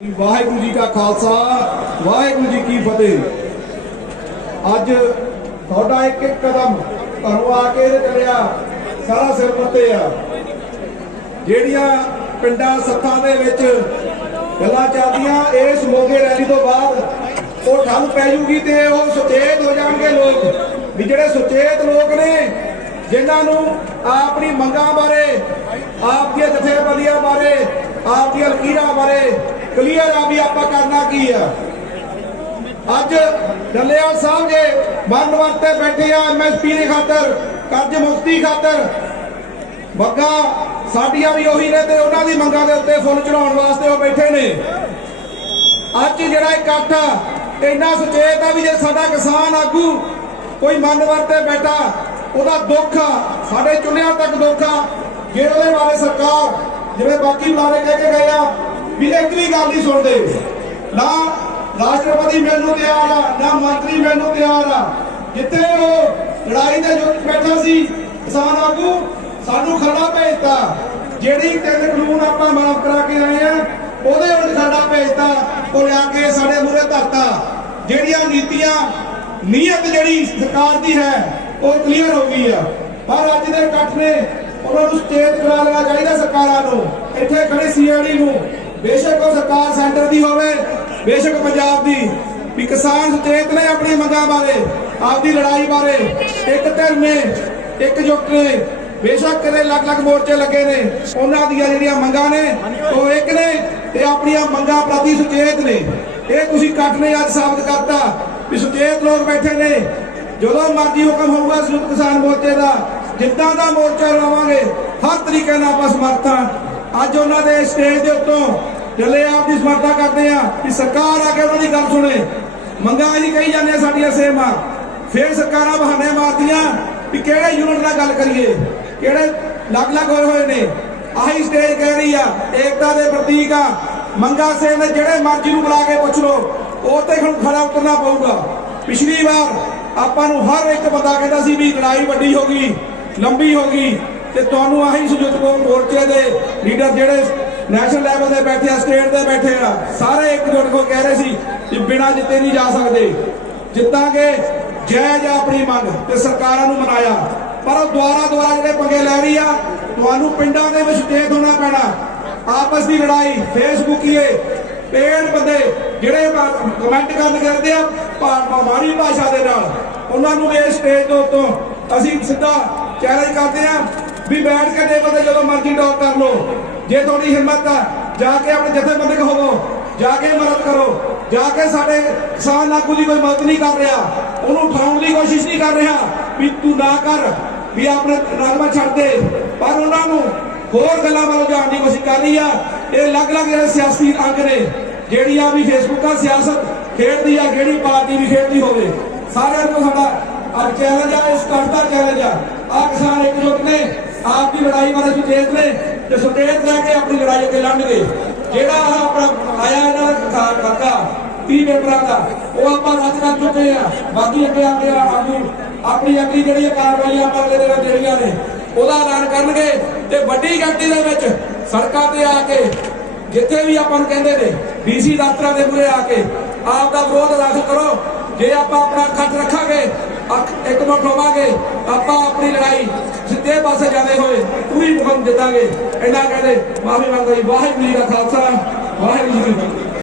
ਵਾਹਿਗੁਰੂ ਜੀ ਕਾ ਖਾਲਸਾ, ਵਾਹਿਗੁਰੂ ਜੀ ਕੀ ਫਤਿਹ। ਅੱਜ ਤੁਹਾਡਾ ਇੱਕ ਇੱਕ ਕਦਮ ਘਰੋਂ ਆ ਕੇ ਚੱਲਿਆ ਸਾਰਾ ਸਿਰ ਉੱਤੇ ਆ। ਜਿਹੜੀਆਂ ਪਿੰਡਾਂ ਸੱਥਾਂ ਦੇ ਵਿੱਚ ਗੱਲਾਂ ਚੱਲਦੀਆਂ, ਇਸ ਮੋਗੇ ਰੈਲੀ ਤੋਂ ਬਾਅਦ ਉਹ ਠੱਲ ਪੈ ਜੂਗੀ ਤੇ ਉਹ ਸੁਚੇਤ ਹੋ ਜਾਣਗੇ ਲੋਕ। ਵੀ ਜਿਹੜੇ ਸੁਚੇਤ ਲੋਕ ਨੇ, ਜਿਨ੍ਹਾਂ ਨੂੰ ਆਪਣੀ ਮੰਗਾਂ ਬਾਰੇ, ਆਪ ਦੀਆਂ ਜਥੇਬੰਦੀਆਂ ਬਾਰੇ, ਆਪ ਦੀਆਂ ਲਕੀਰਾਂ ਬਾਰੇ ਕਲੀਅਰ ਆ ਵੀ ਆਪਾਂ ਕਰਨਾ ਕੀ ਆ? ਅੱਜ ਡੱਲੇਵਾਲ ਸਾਹਿਬ ਜੇ ਮਰਨ ਵਰਤੇ ਬੈਠੇ ਆ ਐਮਐਸਪੀ ਦੇ ਖਾਤਰ, ਕਰਜ਼ ਮੁਕਤੀ ਖਾਤਰ, ਬੱਗਾ ਸਾਡੀਆਂ ਵੀ ਉਹੀ ਨੇ ਤੇ ਉਹਨਾਂ ਦੀ ਮੰਗਾਂ ਦੇ ਉੱਤੇ ਫੁੱਲ ਚੜਾਉਣ ਵਾਸਤੇ ਉਹ ਬੈਠੇ ਨੇ। ਅੱਜ ਜਿਹੜਾ ਇਕੱਠ ਆ, ਇੰਨਾ ਸੁਚੇਤ ਆ ਵੀ ਜੇ ਸਾਡਾ ਕਿਸਾਨ ਆਗੂ ਕੋਈ ਮਨ ਵਰਤੇ ਬੈਠਾ, ਉਹਦਾ ਦੁੱਖ ਆ, ਸਾਡੇ ਚੁੱਲ੍ਹਿਆਂ ਤੱਕ ਦੁੱਖ ਆ, ਜੇ ਉਹਦੇ ਬਾਰੇ ਸਰਕਾਰ, ਜਿਵੇਂ ਬਾਕੀ ਬਾਰੇ ਕਹਿ ਕੇ ਗਏ ਆ ਵੀ ਇੱਕ ਵੀ ਗੱਲ ਨਹੀਂ ਸੁਣਦੇ। ਨਾ ਰਾਸ਼ਟਰਪਤੀ ਮੈਨੂੰ ਤਿਆਰ ਆ, ਨਾ ਮੰਤਰੀ ਮਿਲਣ ਤਿਆਰ ਆ। ਜਿੱਥੇ ਉਹ ਲੜਾਈ ਦੇ ਜੁੱਟ ਬੈਠਾ ਸੀ, ਕਿਸਾਨ ਆਗੂ, ਸਾਨੂੰ ਖੜਾ ਭੇਜਤਾ। ਜਿਹੜੀ ਤਿੰਨ ਕਾਨੂੰਨ ਆਪਾਂ ਮਾਫ ਕਰਾ ਕੇ ਆਏ ਆ, ਉਹਦੇ ਉਲਟ ਸਾਡਾ ਭੇਜਤਾ, ਉਹ ਲਿਆ ਕੇ ਸਾਡੇ ਮੂਹਰੇ ਧਰਤਾ। ਜਿਹੜੀਆਂ ਨੀਤੀਆਂ, ਨੀਅਤ ਜਿਹੜੀ ਸਰਕਾਰ ਦੀ ਹੈ, ਉਹ ਕਲੀਅਰ ਹੋ ਗਈ ਆ। ਪਰ ਅੱਜ ਦੇ ਇਕੱਠ ਨੇ ਉਹਨਾਂ ਨੂੰ ਸਟੇਜ ਕਰਾ ਲੈਣਾ ਚਾਹੀਦਾ ਸਰਕਾਰਾਂ ਨੂੰ। ਇੱਥੇ ਖੜੇ ਸੀਆਰਡੀ ਨੂੰ। ਬੇਸ਼ੱਕ ਉਹ ਸਰਕਾਰ ਸੈਂਟਰ ਦੀ ਹੋਵੇ, ਬੇਸ਼ੱਕ ਪੰਜਾਬ ਦੀ, ਵੀ ਕਿਸਾਨ ਸੁਚੇਤ ਨੇ ਆਪਣੀ ਮੰਗਾਂ ਬਾਰੇ, ਆਪਦੀ ਲੜਾਈ ਬਾਰੇ, ਇੱਕ ਧਿਰ ਨੇ, ਇੱਕ ਜੁਟ ਨੇ, ਬੇਸ਼ੱਕ ਕਦੇ ਲੱਖ-ਲੱਖ ਮੋਰਚੇ ਲੱਗੇ ਨੇ, ਉਹਨਾਂ ਦੀਆਂ ਜਿਹੜੀਆਂ ਮੰਗਾਂ ਨੇ, ਉਹ ਇੱਕ ਨੇ ਤੇ ਆਪਣੀਆਂ ਮੰਗਾਂ ਪ੍ਰਤੀ ਸੁਚੇਤ ਨੇ। ਇਹ ਤੁਸੀਂ ਇਕੱਠ ਨੇ ਅੱਜ ਸਾਬਤ ਕਰਤਾ ਵੀ ਸੁਚੇਤ ਲੋਕ ਬੈਠੇ ਨੇ। ਜਦੋਂ ਮਰਜ਼ੀ ਹੁਕਮ ਹੋਊਗਾ ਸੰਯੁਕਤ ਕਿਸਾਨ ਮੋਰਚੇ ਦਾ, ਜਿੱਦਾਂ ਦਾ ਮੋਰਚਾ ਲਾਵਾਂਗੇ, ਹਰ ਤਰੀਕੇ ਨਾਲ ਆਪਾਂ ਸਮਰਥ ਹਾਂ ਅੱਜ ਉਹਨਾਂ ਦੇ ਸਟੇਜ ਦੇ ਉੱਤੋਂ ਚੱਲੇ ਆਪ ਦੀ ਸਮਰਥਾ ਕਰਦੇ ਆ ਕਿ ਸਰਕਾਰ ਆ ਕੇ ਉਹਨਾਂ ਦੀ ਗੱਲ ਸੁਣੇ। ਮੰਗਾਂ ਜੀ ਕਹੀ ਜਾਂਦੇ ਸਾਡੀਆਂ ਸੇਮ। ਆ ਫੇਰ ਸਰਕਾਰਾਂ ਬਹਾਨੇ ਮਾਰਦੀਆਂ ਵੀ ਕਿਹੜੇ ਯੂਨਿਟ ਨਾਲ ਗੱਲ ਕਰੀਏ, ਕਿਹੜੇ ਲੱਗ ਲੱਗ ਹੋਏ ਹੋਏ ਨੇ। ਆਹੀ ਸਟੇਜ ਕਹਿ ਰਹੀ ਆ, ਏਕਤਾ ਦੇ ਪ੍ਰਤੀਕ ਆ। ਮੰਗਾ ਸੇਮ ਨੇ, ਜਿਹੜੇ ਮਰਜ਼ੀ ਨੂੰ ਬੁਲਾ ਕੇ ਪੁੱਛ ਲਓ, ਉਹ ਤੇ ਹੁਣ ਖੜਾ ਉਤਰਨਾ ਪਊਗਾ। ਪਿਛਲੀ ਵਾਰ ਆਪਾਂ ਨੂੰ ਹਰ ਇੱਕ ਬੰਦਾ ਕਹਿੰਦਾ ਸੀ ਵੀ ਲੜਾਈ ਵੱਡੀ ਹੋ ਗਈ, ਲੰਬੀ ਹੋ ਗਈ। ਤੇ ਤੁਹਾਨੂੰ ਆਹੀ ਸੰਯੁਕਤ ਮੋਰਚੇ ਦੇ ਲੀਡਰ ਜਿਹੜੇ ਨੈਸ਼ਨਲ ਲੈਵਲ ਤੇ ਬੈਠੇ ਆ ਸਟੇਟ ਤੇ ਬੈਠੇ ਆ, ਸਾਰੇ ਇੱਕ ਇੱਕਜੁੱਟ ਹੋ ਕਹਿ ਰਹੇ ਸੀ ਕਿ ਬਿਨਾਂ ਜਿੱਤੇ ਨਹੀਂ ਜਾ ਸਕਦੇ। ਜਿੱਤਾਂਗੇ, ਜੈ ਆ ਆਪਣੀ ਮੰਗ ਤੇ ਸਰਕਾਰਾਂ ਨੂੰ ਮਨਾਇਆ। ਪਰ ਉਹ ਦੁਆਰਾ ਦੁਆਰਾ ਜਿਹੜੇ ਪੰਗੇ ਲੈ ਰਹੀ ਆ, ਤੁਹਾਨੂੰ ਪਿੰਡਾਂ ਦੇ ਵਿੱਚ ਤੇਜ਼ ਹੋਣਾ ਪੈਣਾ। ਆਪਸ ਦੀ ਲੜਾਈ, ਫੇਸਬੁੱਕੀਏ, ਪੇੜ ਬੰਦੇ ਜਿਹੜੇ ਕਮੈਂਟ ਕਰਨ ਕਰਦੇ ਆ ਮਾੜੀ ਭਾਸ਼ਾ ਦੇ ਨਾਲ। ਉਹਨਾਂ ਨੂੰ ਇਹ ਸਟੇਜ ਤੋਂ ਉੱਤੋਂ ਅਸੀਂ ਸਿੱਧਾ ਚੈਲੰਜ ਕਰਦੇ ਆ ਵੀ ਬੈਠ ਕੇ ਦੇ ਬੰਦੇ ਜਦੋਂ ਮਰਜ਼ੀ ਟਾਕ ਕਰ ਲਓ। ਜੇ ਤੁਹਾਡੀ ਹਿੰਮਤ ਆ, ਜਾ ਕੇ ਆਪਣੇ ਜਥੇਬੰਦਕ ਹੋਵੋ, ਜਾ ਕੇ ਮਦਦ ਕਰੋ, ਜਾ ਕੇ ਸਾਡੇ ਕਿਸਾਨ ਆਗੂ ਦੀ ਕੋਈ ਮਦਦ ਨਹੀਂ ਕਰ ਰਿਹਾ, ਉਹਨੂੰ ਉਠਾਉਣ ਦੀ ਕੋਸ਼ਿਸ਼ ਨਹੀਂ ਕਰ ਰਿਹਾ, ਵੀ ਤੂੰ ਨਾ ਕਰ, ਵੀ ਆਪਣੇ ਨਗਮਾ ਛੱਡ ਦੇ। ਪਰ ਉਹਨਾਂ ਨੂੰ ਹੋਰ ਗੱਲਾਂ ਵੱਲ ਜਾਣ ਦੀ ਕੋਸ਼ਿਸ਼ ਕਰ ਰਹੀ ਆ। ਇਹ ਅਲੱਗ-ਅਲੱਗ ਜਿਹੜੇ ਸਿਆਸੀ ਅੰਗ ਨੇ, ਜਿਹੜੀਆਂ ਵੀ ਫੇਸਬੁੱਕਾਂ ਸਿਆਸਤ ਖੇਡਦੀ ਆ, ਜਿਹੜੀ ਪਾਰਟੀ ਵੀ ਖੇਡਦੀ ਹੋਵੇ, ਸਾਰਿਆਂ ਨੂੰ ਸਾਡਾ ਅੱਜ ਚੈਲੰਜ ਆ, ਇਸ ਕਰਦਾ ਚੈਲੰਜ ਆ। ਆ ਕਿਸਾਨ ਇਕਜੁੱਟ ਨੇ, ਆਪ ਦੀ ਲੜਾਈ ਬਾਰੇ ਸੁਚੇਤ ਨੇ, ਤੇ ਸੁਚੇਤ ਰਹਿ ਕੇ ਆਪਣੀ ਲੜਾਈ ਅੱਗੇ ਲੜਨਗੇ ਜਿਹੜਾ ਆਪਣਾ ਆਇਆ ਇਹਨਾਂ ਦਾ ਕਿਸਾਨ ਤੀ ਮੈਂਬਰਾਂ ਦਾ, ਉਹ ਆਪਾਂ ਰੱਦ ਕਰ ਚੁੱਕੇ ਆ। ਬਾਕੀ ਅੱਗੇ ਆਗੇ ਆਗੂ ਆਪਣੀ ਅਗਲੀ ਜਿਹੜੀਆਂ ਕਾਰਵਾਈਆਂ ਆਪਾਂ ਅਗਲੇ ਦਿਨਾਂ ਜਿਹੜੀਆਂ ਨੇ। ਉਹਦਾ ਐਲਾਨ ਕਰਨਗੇ ਤੇ ਵੱਡੀ ਗਿਣਤੀ ਦੇ ਵਿੱਚ ਸੜਕਾਂ ਤੇ ਆ ਕੇ, ਜਿੱਥੇ ਵੀ ਆਪਾਂ ਕਹਿੰਦੇ ਨੇ, ਡੀਸੀ ਦਫ਼ਤਰਾਂ ਦੇ ਮੂਹਰੇ ਆ ਕੇ, ਆਪ ਦਾ ਵਿਰੋਧ ਦਾਖਲ ਕਰੋ। ਜੇ ਆਪਾਂ ਆਪਣਾ ਖੱਤ ਰੱਖਾਂਗੇ ਇੱਕ ਮਿੰਟ ਹੋਵਾਂਗੇ ਆਪਾਂ ਆਪਣੀ ਲੜਾਈ ਸਿੱਧੇ ਪਾਸੇ ਜਾਂਦੇ ਹੋਏ ਪੂਰੀ ਮੁਕੰਮ ਜਿੱਤਾਂਗੇ ਇੰਨਾ ਕਹਿੰਦੇ, ਮਾਫੀ ਮੰਗਦਾ ਜੀ, ਵਾਹਿਗੁਰੂ ਜੀ ਦਾ ਖਾਲਸਾ, ਵਾਹਿਗੁਰੂ ਜੀ